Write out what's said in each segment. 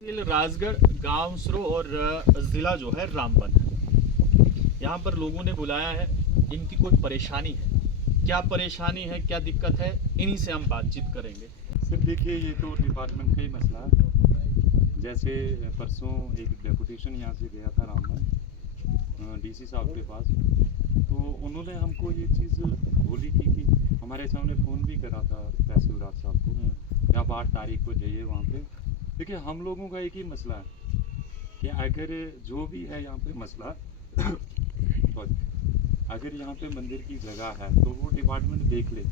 राजगढ़ गांव सरो और ज़िला जो है रामबन है। यहाँ पर लोगों ने बुलाया है, इनकी कोई परेशानी है, क्या परेशानी है, क्या दिक्कत है, इन्हीं से हम बातचीत करेंगे। सर देखिए, ये तो डिपार्टमेंट का ही मसला है। जैसे परसों एक डेपुटेशन यहाँ से गया था रामबन डीसी साहब के पास, तो उन्होंने हमको ये चीज़ बोली थी कि हमारे सामने फ़ोन भी करा था तहसीलदार साहब को, आप 8 तारीख को जाइए वहाँ पे। देखिए, हम लोगों का एक ही मसला है कि अगर जो भी है यहाँ पे मसला अगर यहाँ पे मंदिर की जगह है तो वो डिपार्टमेंट देख ले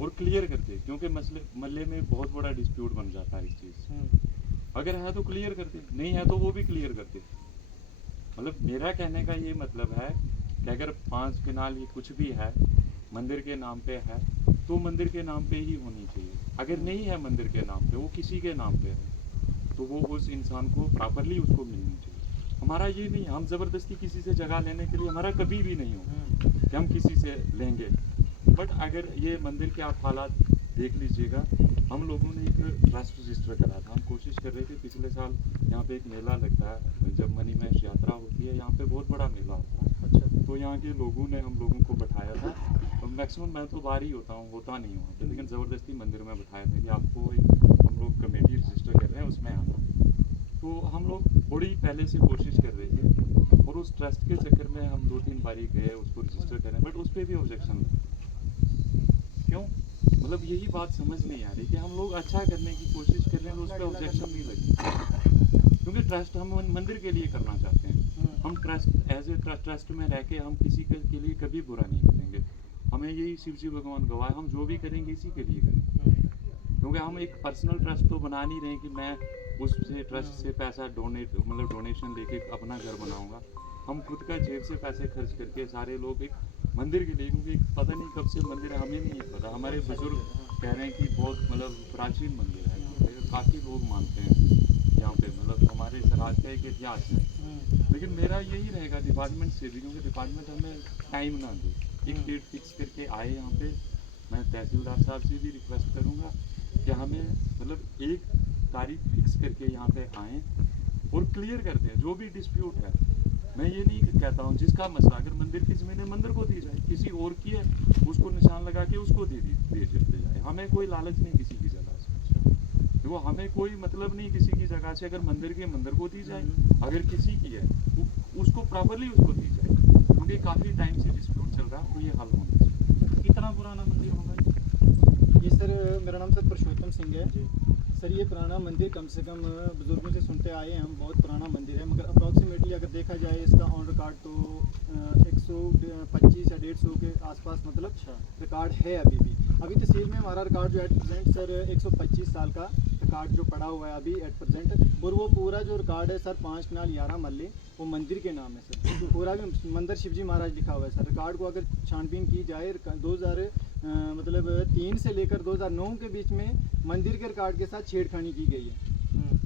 और क्लियर कर दे, क्योंकि मसले में बहुत बड़ा डिस्प्यूट बन जाता है इस चीज़। अगर है तो क्लियर कर दे, नहीं है तो वो भी क्लियर कर दे। मतलब मेरा कहने का ये मतलब है कि अगर 5 कनाल ये कुछ भी है मंदिर के नाम पे है तो मंदिर के नाम पे ही होनी चाहिए। अगर नहीं है मंदिर के नाम पे, वो किसी के नाम पे है, तो वो उस इंसान को प्रॉपरली उसको मिलनी चाहिए। हमारा ये नहीं, हम ज़बरदस्ती किसी से जगह लेने के लिए हमारा कभी भी नहीं हो कि हम किसी से लेंगे। बट अगर ये मंदिर के आप हालात देख लीजिएगा, हम लोगों ने एक ट्रस्ट रजिस्टर करा था। हम कोशिश कर रहे थे, पिछले साल यहाँ पे एक मेला लगता है, जब मणिमहेश यात्रा होती है यहाँ पे बहुत बड़ा मेला होता है। अच्छा, तो यहाँ के लोगों ने हम लोगों को बैठाया था। मैक्सिमम मैं तो बाहर ही होता नहीं हूँ, लेकिन ज़बरदस्ती मंदिर में बैठाया था कि आपको एक हम लोग कमेटी रजिस्टर कर रहे हैं, उसमें आना। तो हम लोग बड़ी पहले से कोशिश कर रहे थे और उस ट्रस्ट के चक्कर में हम 2-3 बारी गए उसको रजिस्टर करें, बट उस पर भी ऑब्जेक्शन क्यों? मतलब यही बात समझ नहीं आ रही कि हम लोग अच्छा करने की कोशिश कर रहे हैं तो उस पर ऑब्जेक्शन नहीं लगी, क्योंकि ट्रस्ट हम मंदिर के लिए करना चाहते हैं। हम ट्रस्ट एज ए ट्रस्ट में रह के हम किसी के लिए कभी बुरा नहीं करेंगे। हमें यही शिव जी भगवान गवाह, हम जो भी करेंगे इसी के लिए करेंगे, क्योंकि हम एक पर्सनल ट्रस्ट तो बना नहीं रहे कि मैं उससे ट्रस्ट से पैसा डोनेशन लेके अपना घर बनाऊंगा। हम खुद का जेब से पैसे खर्च करके सारे लोग एक मंदिर के लिए, क्योंकि पता नहीं कब से मंदिर है, हमें नहीं पता। हमारे बुजुर्ग कह रहे हैं कि बहुत प्राचीन मंदिर है, यहाँ पे काफ़ी लोग मानते हैं यहाँ पे, हमारे समाज का एक इतिहास है। लेकिन मेरा यही रहेगा डिपार्टमेंट से भी, क्योंकि डिपार्टमेंट हमें टाइम ना दे, एक डेट फिक्स करके आए यहाँ पे। मैं तहसीलदार साहब से भी रिक्वेस्ट करूँगा कि हमें एक तारीख फिक्स करके यहाँ पे आएँ और क्लियर कर दें जो भी डिस्प्यूट है। मैं ये नहीं कहता हूँ जिसका मसला, अगर मंदिर की ज़मीन है मंदिर को दी जाए, किसी और की है उसको निशान लगा के उसको दे जाए। हमें कोई लालच नहीं किसी की जगह से, देखो हमें कोई मतलब नहीं किसी की जगह से। अगर मंदिर को दी जाए, अगर किसी की है उसको प्रॉपरली उसको दी जाए, क्योंकि काफ़ी टाइम से डिस्प्यूट चल रहा है, तो ये हल होना चाहिए। कितना पुराना मंदिर होगा ये? सर मेरा नाम सर पुरुषोत्तम सिंह है जी। सर ये पुराना मंदिर कम से कम बुजुर्गों से सुनते आए हैं हम, बहुत पुराना मंदिर है, मगर अप्रॉक्सीमेटली अगर देखा जाए इसका ऑन रिकॉर्ड तो 125 या 150 के आसपास रिकॉर्ड है अभी तहसील में हमारा रिकॉर्ड जो एट प्रेजेंट सर 125 साल का रिकॉर्ड जो पड़ा हुआ है अभी एट प्रेजेंट। और वो पूरा जो रिकॉर्ड है सर 5 कनाल 11 मल्ले वो मंदिर के नाम है सर, तो पूरा भी मंदिर शिवजी महाराज लिखा हुआ है सर। रिकॉर्ड को अगर छानबीन की जाए 2003 से लेकर 2009 के बीच में मंदिर के रिकॉर्ड के साथ छेड़खानी की गई है।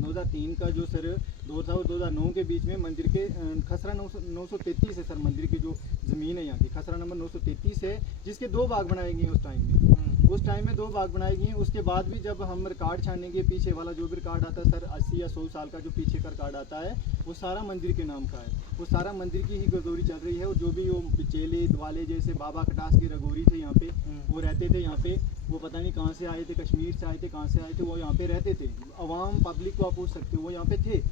2003 का जो सर 2009 के बीच में मंदिर के खसरा 933 है सर, मंदिर की जो ज़मीन है यहाँ की खसरा नंबर 933 है, जिसके 2 भाग बनाए गए उस टाइम में। उस टाइम में 2 भाग बनाए गए। उसके बाद भी जब हम रिकॉर्ड छानेंगे, पीछे वाला जो भी रिकॉर्ड आता है सर 80 या 100 साल का जो पीछे का रिकॉर्ड आता है, वो सारा मंदिर के नाम का है, वो सारा मंदिर की ही गर्दौरी चल रही है। और जो भी वो चेले द्वाले जैसे बाबा खटास के रघोरी थे यहाँ पे, वो रहते थे यहाँ पे, वो पता नहीं कहाँ से आए थे, कश्मीर से आए थे, कहाँ से आए थे, वो यहाँ पे रहते थे। अवाम पब्लिक को आप पूछ सकते हो, वो यहाँ पे थे।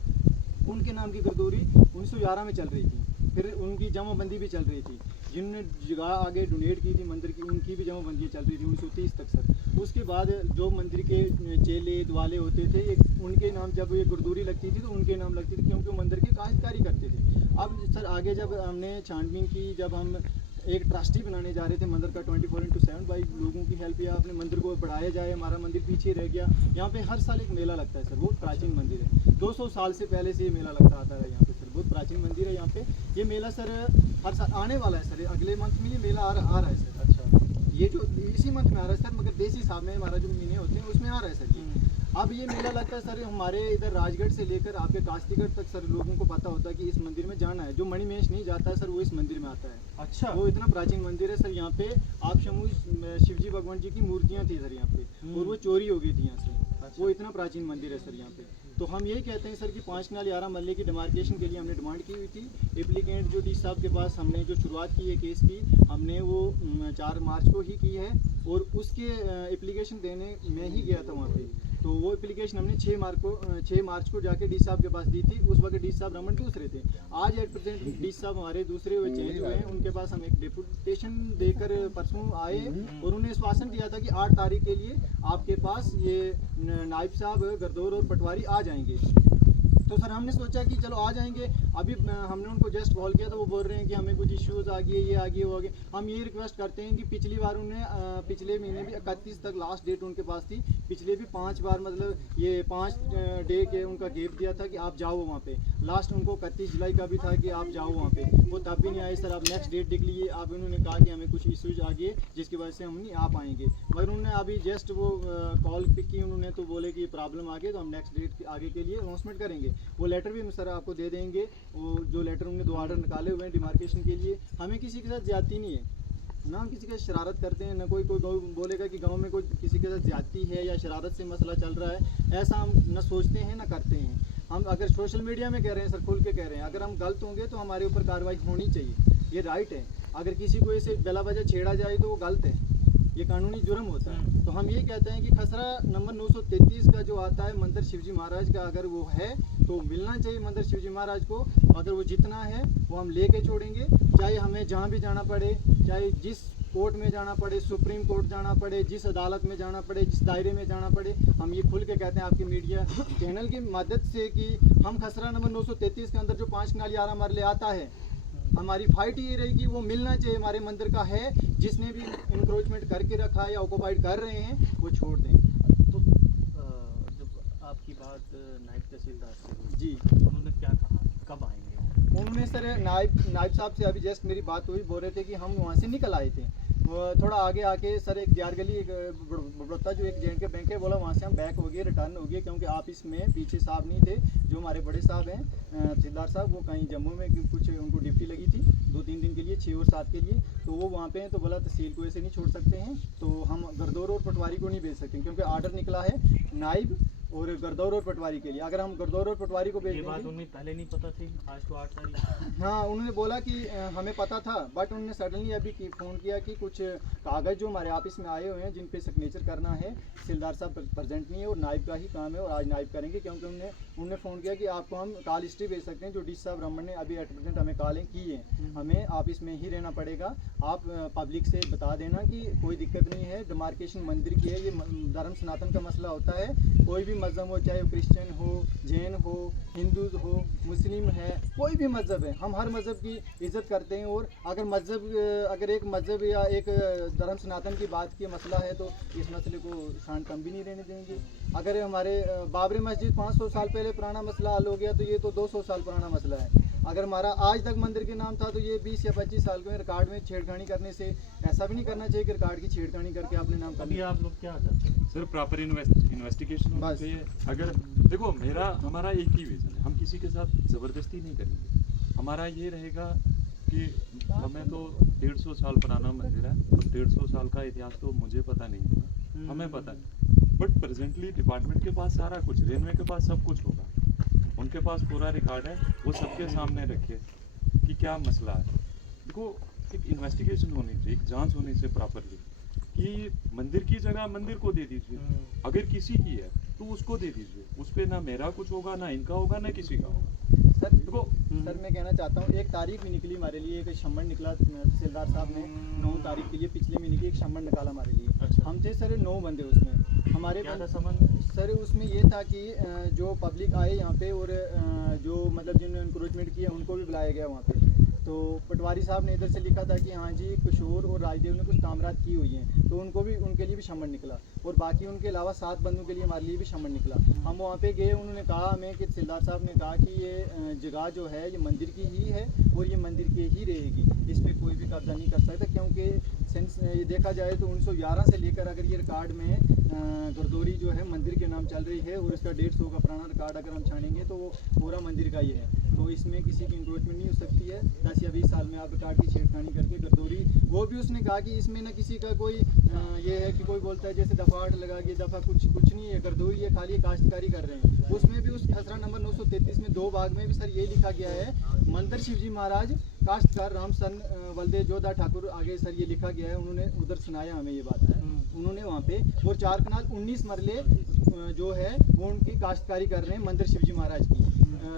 उनके नाम की गर्दौरी 1911 में चल रही थी, फिर उनकी जमाबंदी भी चल रही थी। जिनने जगह आगे डोनेट की थी मंदिर की, उनकी भी जमाबंदी चल रही थी 1930 तक सर। उसके बाद जो मंदिर के चेले द्वाले होते थे, एक उनके नाम जब ये गुरदौरी लगती थी तो उनके नाम लगती थी, क्योंकि वो मंदिर की काश्तकारी करते थे। अब सर आगे जब हमने छानबीन की, जब हम एक ट्रस्टी बनाने जा रहे थे मंदिर का 24/7 भाई लोगों की हेल्प या अपने मंदिर को बढ़ाया जाए, हमारा मंदिर पीछे रह गया। यहाँ पे हर साल एक मेला लगता है सर, बहुत प्राचीन मंदिर है, 200 साल से पहले से ये मेला लगता आता है यहाँ पे सर, बहुत प्राचीन मंदिर है यहाँ पे। ये मेला सर हर साल आने वाला है सर, अगले मंथ में ये मेला आ रहा है सर। अच्छा, ये जो इसी मंथ में आ रहा है सर, मगर देसी हिसाब में हमारा जो महीने होते हैं उसमें आ रहा है सर ये। अब ये मेला लगता है सर हमारे इधर राजगढ़ से लेकर आपके कास्तीगढ़ तक सर लोगों को पता होता है कि इस मंदिर में जाना है। जो मणिमहेश नहीं जाता है सर वो इस मंदिर में आता है। अच्छा, वो इतना प्राचीन मंदिर है सर। यहाँ पे आप शमू शिवजी भगवान जी की मूर्तियाँ थी सर यहाँ पे, और वो चोरी हो गई थी यहाँ से। अच्छा। वो इतना प्राचीन मंदिर है सर यहाँ पे। तो हम यही कहते हैं सर कि 5 कनाल 11 मरले की डिमार्केशन के लिए हमने डिमांड की हुई थी। एप्लीकेंट जो डी साहब के पास हमने जो शुरुआत की है केस की, हमने वो 4 मार्च को ही की है और उसके एप्लीकेशन देने में ही गया था वहाँ पे। तो वो एप्लीकेशन हमने 6 मार्च को जाके डी साहब के पास दी थी। उस वक्त डी साहब रमन दूसरे थे। आज एट प्रेजेंट डी साहब हमारे दूसरे हुए चेंज हुए हैं। उनके पास हम एक डेपुटेशन देकर परसों आए और उन्होंने आश्वासन दिया था कि 8 तारीख के लिए आपके पास ये नायब साहब गरदौर और पटवारी आ जाएंगे। तो सर हमने सोचा कि चलो आ जाएंगे। अभी हमने उनको जस्ट कॉल किया तो वो बोल रहे हैं कि हमें कुछ इश्यूज आ गए, ये आ गए, वो आ गए। हम ये रिक्वेस्ट करते हैं कि पिछली बार उन्हें पिछले महीने भी 31 तक लास्ट डेट उनके पास थी। पिछले भी 5 बार मतलब ये 5 डे के उनका गैप दिया था कि आप जाओ वहाँ पे। लास्ट उनको 31 जुलाई का भी था कि आप जाओ वहाँ पे, वो तब भी नहीं आए। सर आप नेक्स्ट डेट देख लीजिए। आप उन्होंने कहा कि हमें कुछ इश्यूज आ गए जिसकी वजह से हम नहीं आ पाएंगे, मगर उन्होंने अभी जस्ट वो कॉल पिक की उन्होंने, तो बोले कि प्रॉब्लम आ गई तो हम नेक्स्ट डेट आगे के लिए अनाउंसमेंट करेंगे। वो लेटर भी हम सर आपको दे देंगे। वो जो लेटर उन्होंने 2 ऑर्डर निकाले हुए हैं डिमार्केशन के लिए। हमें किसी के साथ ज्यादती नहीं है, ना हम किसी का शरारत करते हैं, ना कोई बोलेगा कि गांव में कोई किसी के साथ ज्यादती है या शरारत से मसला चल रहा है। ऐसा हम न सोचते हैं ना करते हैं। हम अगर सोशल मीडिया में कह रहे हैं सर, खुल के कह रहे हैं, अगर हम गलत होंगे तो हमारे ऊपर कार्रवाई होनी चाहिए, ये राइट है। अगर किसी को ऐसे बेला वजह छेड़ा जाए तो वो गलत है, ये कानूनी जुर्म होता है। तो हम ये कहते हैं कि खसरा नंबर 933 का जो आता है मंदिर शिवजी महाराज का, अगर वो है तो मिलना चाहिए मंदिर शिवजी महाराज को। अगर वो जितना है वो हम लेके छोड़ेंगे, चाहे हमें जहाँ भी जाना पड़े, चाहे जिस कोर्ट में जाना पड़े, सुप्रीम कोर्ट जाना पड़े, जिस अदालत में जाना पड़े, जिस दायरे में जाना पड़े। हम ये खुल के कहते हैं आपके मीडिया चैनल की मदद से कि हम खसरा नंबर 933 के अंदर जो 5 कनाल 11 मरले आता है, हमारी फाइट ये रहेगी वो मिलना चाहिए हमारे मंदिर का है। जिसने भी इंक्रोचमेंट करके रखा है या ऑक्युपाइड कर रहे हैं वो छोड़ दें। तो जब आपकी बात नायब तहसीलदार से हुई जी, उन्होंने क्या कहा, कब आएंगे? उन्होंने सर नायब साहब से अभी जस्ट मेरी बात हुई, बोल रहे थे कि हम वहाँ से निकल आए थे। थोड़ा आगे आके सर एक दियार गली एक बड़ौता जो एक जेएंडके बैंक है, बोला वहाँ से हम बैक हो गए, रिटर्न हो गए, क्योंकि ऑफिस में पीछे साहब नहीं थे। जो हमारे बड़े साहब हैं तहसीलदार साहब, वो कहीं जम्मू में कुछ उनको ड्यूटी लगी थी 2-3 दिन के लिए, 6 और 7 के लिए, तो वो वहाँ पे हैं। तो बोला तहसील को ऐसे नहीं छोड़ सकते हैं, तो हम गरदौर और पटवारी को नहीं भेज सकते, क्योंकि आर्डर निकला है नाइब और गरदौर और पटवारी के लिए। अगर हम गरदौर और पटवारी को भेज देंगे, बात उन्हें पहले नहीं पता थी, आज तो 8 तारीख। हाँ, उन्होंने बोला कि हमें पता था, बट उन्होंने सडनली अभी फ़ोन किया कि कुछ कागज़ जो हमारे ऑफिस में आए हुए हैं जिन पे सिग्नेचर करना है, तहसीलदार साहब प्रेजेंट नहीं है और नाइब का ही काम है और आज नाइब करेंगे। क्योंकि उन्होंने फ़ोन किया कि आपको हम कॉल हिस्ट्री भेज सकते हैं, जो डी साहब रमन ने अभी एट प्रेजेंट हमें कॉलें की हैं, हमें ऑफिस में ही रहना पड़ेगा। आप पब्लिक से बता देना कि कोई दिक्कत नहीं है, डिमार्केशन मंदिर की है, ये धर्म सनातन का मसला होता है। कोई भी मजहब हो, चाहे क्रिश्चियन हो, जैन हो, हिंदू हो, मुस्लिम है, कोई भी मज़हब है, हम हर मज़हब की इज़्ज़त करते हैं। और अगर एक मज़हब या एक धर्म सनातन की बात की मसला है तो इस मसले को शांत हम भी नहीं रहने देंगे। अगर हमारे बाबरी मस्जिद 500 साल पहले पुराना मसला हल हो गया तो ये तो 200 साल पुराना मसला है। अगर हमारा आज तक मंदिर के नाम था तो ये 20 या 25 साल के रिकॉर्ड में छेड़खानी करने से ऐसा भी नहीं करना चाहिए कि रिकॉर्ड की छेड़खानी करके अपने नाम कर लिया। आप लोग क्या चाहते हैं? सर प्रॉपर इन्वेस्टिगेशन होना चाहिए। अगर देखो हमारा एक ही विजन है, हम किसी के साथ ज़बरदस्ती नहीं करेंगे। हमारा ये रहेगा कि हमें तो 150 साल पुराना मंदिर है, तो 150 साल का इतिहास तो मुझे पता नहीं होगा, हमें पता है, बट प्रेजेंटली डिपार्टमेंट के पास सारा कुछ, रेलवे के पास सब कुछ होगा, उनके पास पूरा रिकॉर्ड है, वो सबके सामने रखे कि क्या मसला है। देखो एक इन्वेस्टिगेशन होनी चाहिए, एक जांच होनी चाहिए प्रॉपरली कि मंदिर की जगह मंदिर को दे दीजिए, अगर किसी की है तो उसको दे दीजिए, उस पर ना मेरा कुछ होगा, ना इनका होगा, ना किसी का होगा। सर देखो सर मैं कहना चाहता हूँ, एक तारीख भी निकली हमारे लिए, एक शम्मन निकला तहसीलदार साहब ने 9 तारीख के लिए, पिछले महीने की एक शम्मन निकाला हमारे लिए। अच्छा। हम थे सर 9 बंदे उसमें, हमारे क्या था संबंध? सर उसमें ये था कि जो पब्लिक आए यहाँ पे और जो मतलब जिन्होंने इंक्रोचमेंट किया उनको भी बुलाया गया वहाँ पे। तो पटवारी साहब ने इधर से लिखा था कि हाँ जी किशोर और राजदेव ने कुछ तामरात की हुई हैं, तो उनके लिए भी शम्मन निकला, और बाकी उनके अलावा 7 बंदों के लिए हमारे लिए भी शम्मन निकला। हम वहाँ पे गए, उन्होंने कहा हमें कि तहसीलदार साहब ने कहा कि ये जगह जो है ये मंदिर की ही है और ये मंदिर की ही रहेगी, इस पर कोई भी कब्जा नहीं कर सकता, क्योंकि सेंस ये देखा जाए तो 1911 से लेकर अगर ये रिकॉर्ड में गुरदौरी जो है मंदिर के नाम चल रही है और इसका 150 का पुराना रिकॉर्ड अगर हम छानेंगे तो वो पूरा मंदिर का ही है। तो इसमें किसी की इंक्रोचमेंट नहीं हो सकती है। 10 या 20 साल में आप रिकॉर्ड की छेड़खानी करके गर्दौरी, वो भी उसने कहा कि इसमें ना किसी का कोई ये है कि कोई बोलता है जैसे दफ़ा 8 लगा के दफ़ा कुछ नहीं है, गर्दौरी है, खाली काश्तकारी कर रहे हैं। उसमें भी उस खसरा नंबर 933 में 2 भाग में भी सर ये लिखा गया है, मंदिर शिवजी महाराज काश्तकार रामसन वल्दे जोधा ठाकुर, आगे सर ये लिखा गया है, उन्होंने उधर सुनाया हमें ये बात है, उन्होंने वहाँ पे वो 4 कनाल 19 मरले जो है वो उनकी काश्तकारी कर रहे हैं मंदिर शिवजी महाराज की,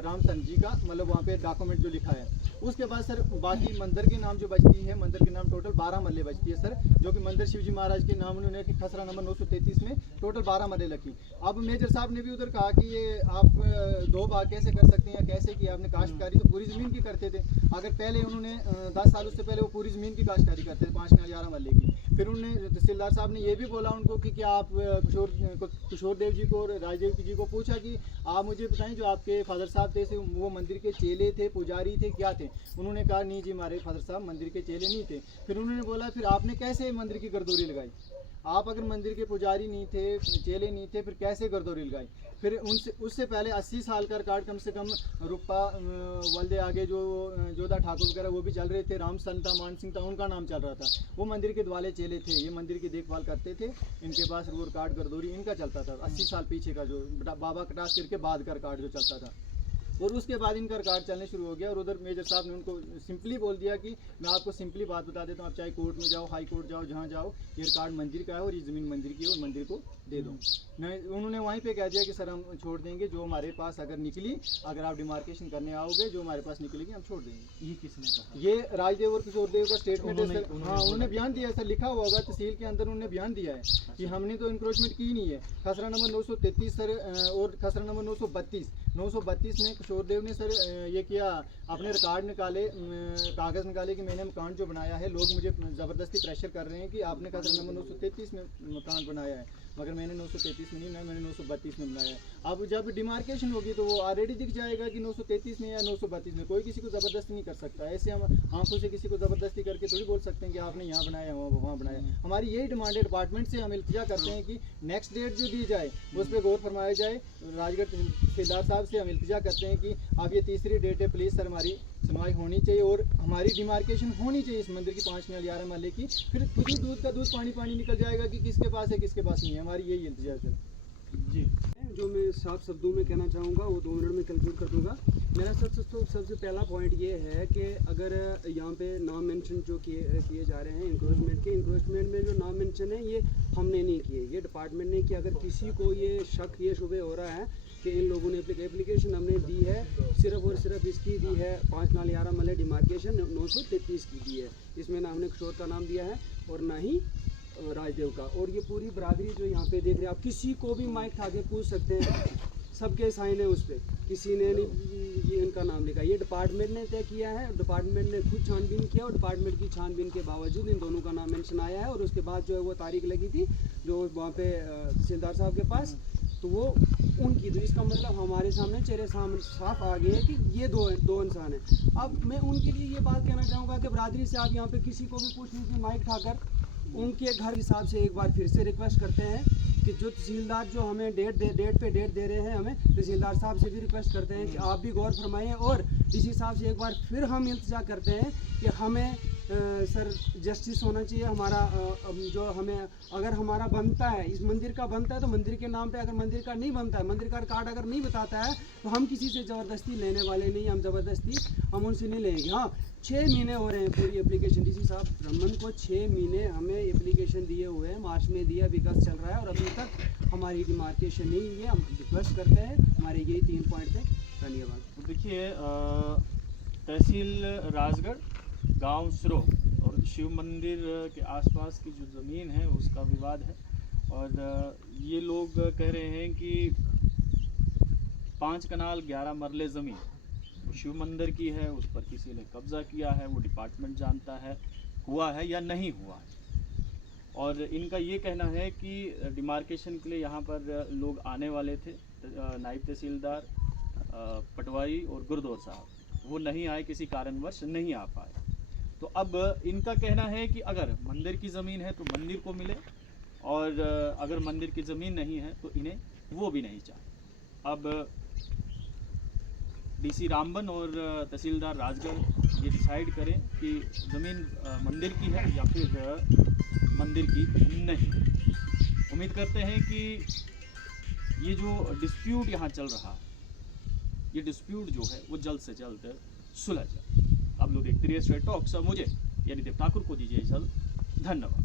रामसन जी का, मतलब वहाँ पे डॉक्यूमेंट जो लिखा है। उसके बाद सर बाकी मंदिर के नाम जो बचती है, मंदिर के नाम टोटल 12 मरले बचती है सर, जो कि मंदिर शिवजी महाराज के नाम उन्होंने खसरा नंबर 933 में टोटल 12 मरले रखी। अब मेजर साहब ने भी उधर कहा कि ये आप 2 भाग कैसे कर सकते हैं या कैसे कि आपने काश्तकारी तो पूरी ज़मीन की करते थे। अगर पहले उन्होंने 10 साल उससे पहले वो पूरी ज़मीन की काश्तकारी करते थे 5 कनाल 11 मरले की। फिर उन्होंने तहसीलदार साहब ने ये भी बोला उनको कि क्या आप किशोर देव जी को और राजदेव जी को पूछा कि आप मुझे बताएं जो आपके फादर साहब थे वो मंदिर के चेले थे, पुजारी थे, क्या थे? उन्होंने कहा नहीं जी हमारे फादर साहब मंदिर के चेले नहीं थे। फिर उन्होंने बोला फिर आपने कैसे मंदिर की गर्दौरी लगाई? आप अगर मंदिर के पुजारी नहीं थे, चेले नहीं थे, फिर कैसे गर्दौरी लगाई? फिर उससे पहले 80 साल का रिकॉर्ड कम से कम रुपा वल्दे आगे जो जोधा ठाकुर वगैरह वो भी चल रहे थे, रामसन था, मान सिंह था, उनका नाम चल रहा था। वो मंदिर के द्वाले चेले थे, ये मंदिर की देखभाल करते थे, इनके पास वो रिकॉर्ड गर्दौरी इनका चलता था। 80 साल पीछे का जो बाबा कटास के बाद का रिकॉर्ड जो चलता था, और उसके बाद इनका रिकॉर्ड चलने शुरू हो गया। और उधर मेजर साहब ने उनको सिंपली बोल दिया कि मैं आपको सिंपली बात बता देता हूँ, आप चाहे कोर्ट में जाओ, हाई कोर्ट जाओ, जहाँ जाओ, ये रिकॉर्ड मंदिर का है और ये ज़मीन मंदिर की है और मंदिर को दे दो। मैं उन्होंने वहीं पे कह दिया कि सर हम छोड़ देंगे, जो हमारे पास अगर निकली, अगर आप डिमार्केशन करने आओगे, जो हमारे पास निकलेगी हम छोड़ देंगे। ये किसने कहा? ये राजदेव और किशोर देव का स्टेटमेंट है सर। हाँ, उन्होंने बयान दिया है सर, लिखा हुआ होगा तहसील के अंदर, उन्होंने बयान दिया है कि हमने तो इंक्रोचमेंट की नहीं है। खसरा नंबर 933 सर और खसरा नंबर 932 में किशोर देव ने सर ये किया, अपने रिकॉर्ड निकाले, कागज़ निकाले कि मैंने मकान जो बनाया है, लोग मुझे ज़बरदस्ती प्रेशर कर रहे हैं कि आपने खसरा नंबर 933 में मकान बनाया है, मगर मैंने 933 में नहीं, मैंने 932 में बनाया है। अब जब डिमार्केशन होगी तो वो ऑलरेडी दिख जाएगा कि 933 में या 932 में। कोई किसी को ज़बरदस्ती नहीं कर सकता। ऐसे हम आंखों से किसी को ज़बरदस्ती करके थोड़ी बोल सकते हैं कि आपने यहाँ बनाया, वहाँ बनाया। हमारी यही डिमांड है, डिपार्टमेंट से हम इल्तिजा करते हैं कि नेक्स्ट डेट जो दी जाए उस पर गौर फरमाया जाए। राजगढ़ तहसीलदार साहब से हम इल्तिजा करते हैं कि अब ये तीसरी डेट है, प्लीज़ सर हमारी सुनवाई होनी चाहिए और हमारी डिमार्केशन होनी चाहिए इस मंदिर की 5 कनाल 11 मरले की। फिर खुद ही दूध का दूध पानी निकल जाएगा कि किसके पास है किसके पास नहीं है। हमारी यही इल्तिजा है जी। जो मैं साफ शब्दों में कहना चाहूँगा वो 2 मिनट में कंक्लूड कर दूँगा। मेरा सबसे पहला पॉइंट ये है कि अगर यहाँ पे नाम मेंशन जो किए जा रहे हैं इंक्रोचमेंट में जो नाम मेंशन है ये हमने नहीं किए, ये डिपार्टमेंट ने किया। अगर किसी को ये शक, ये शुबे हो रहा है कि इन लोगों ने एप्लीकेशन हमने दी है, सिर्फ और सिर्फ इसकी दी है 5 कनाल 11 मरले डिमार्केशन 933 की दी है। इसमें ना हमने किशोर का नाम दिया है और ना ही राजदेव का। और ये पूरी बरादरी जो यहाँ पे देख रहे हैं, आप किसी को भी माइक उठा के पूछ सकते हैं, सबके साइन है उस पर, किसी ने नहीं ये इनका नाम लिखा। ये डिपार्टमेंट ने तय किया है, डिपार्टमेंट ने खुद छानबीन किया और डिपार्टमेंट की छानबीन के बावजूद इन दोनों का नाम मेंशन आया है। और उसके बाद जो है वो तारीख लगी थी जो वहाँ पे तहसीलदार साहब के पास, तो वो उनकी, तो इसका मतलब हमारे सामने चेहरे सामने साफ आ गए हैं कि ये दो इंसान हैं। अब मैं उनके लिए ये बात कहना चाहूँगा कि बरादरी से आप यहाँ पे किसी को भी पूछ लीजिए माइक उठाकर, उनके घर हिसाब से एक बार फिर से रिक्वेस्ट करते हैं कि जो तहसीलदार जो हमें डेट पे डेट दे रहे हैं, हमें तहसीलदार साहब से भी रिक्वेस्ट करते हैं कि आप भी गौर फरमाएं। और इसी हिसाब से एक बार फिर हम इंतजार करते हैं कि हमें सर जस्टिस होना चाहिए। हमारा जो हमें अगर हमारा बनता है, इस मंदिर का बनता है तो मंदिर के नाम पे, अगर मंदिर का नहीं बनता है, मंदिर का कार्ड अगर नहीं बताता है तो हम किसी से ज़बरदस्ती लेने वाले नहीं, हम ज़बरदस्ती हम उनसे नहीं लेंगे। हाँ, 6 महीने हो रहे हैं पूरी एप्लीकेशन, डीसी साहब ब्राह्मण को 6 महीने हमें एप्लीकेशन दिए हुए हैं, मार्च में दिया, विकास चल रहा है और अभी तक हमारी डिमार्केशन नहीं हुई है। हम रिक्वेस्ट करते हैं, हमारे यही 3 पॉइंट थे। धन्यवाद। तो देखिए, तहसील राजगढ़, गांव स्रो और शिव मंदिर के आसपास की जो ज़मीन है उसका विवाद है। और ये लोग कह रहे हैं कि 5 कनाल 11 मरले ज़मीन वो शिव मंदिर की है, उस पर किसी ने कब्ज़ा किया है, वो डिपार्टमेंट जानता है हुआ है या नहीं हुआ है। और इनका ये कहना है कि डिमार्केशन के लिए यहाँ पर लोग आने वाले थे, नायब तहसीलदार, पटवारी और गुरदौर साहब, वो नहीं आए, किसी कारणवश नहीं आ पाए। तो अब इनका कहना है कि अगर मंदिर की ज़मीन है तो मंदिर को मिले, और अगर मंदिर की ज़मीन नहीं है तो इन्हें वो भी नहीं चाहिए। अब डीसी रामबन और तहसीलदार राजगढ़ ये डिसाइड करें कि ज़मीन मंदिर की है या फिर मंदिर की नहीं। उम्मीद करते हैं कि ये जो डिस्प्यूट यहाँ चल रहा है, ये डिस्प्यूट जो है वो जल्द से जल्द सुलझ जाए। आप लोग देखते रहिए स्ट्रेट टॉक्स। मुझे यानी देव ठाकुर को दीजिए इजाज़त। धन्यवाद।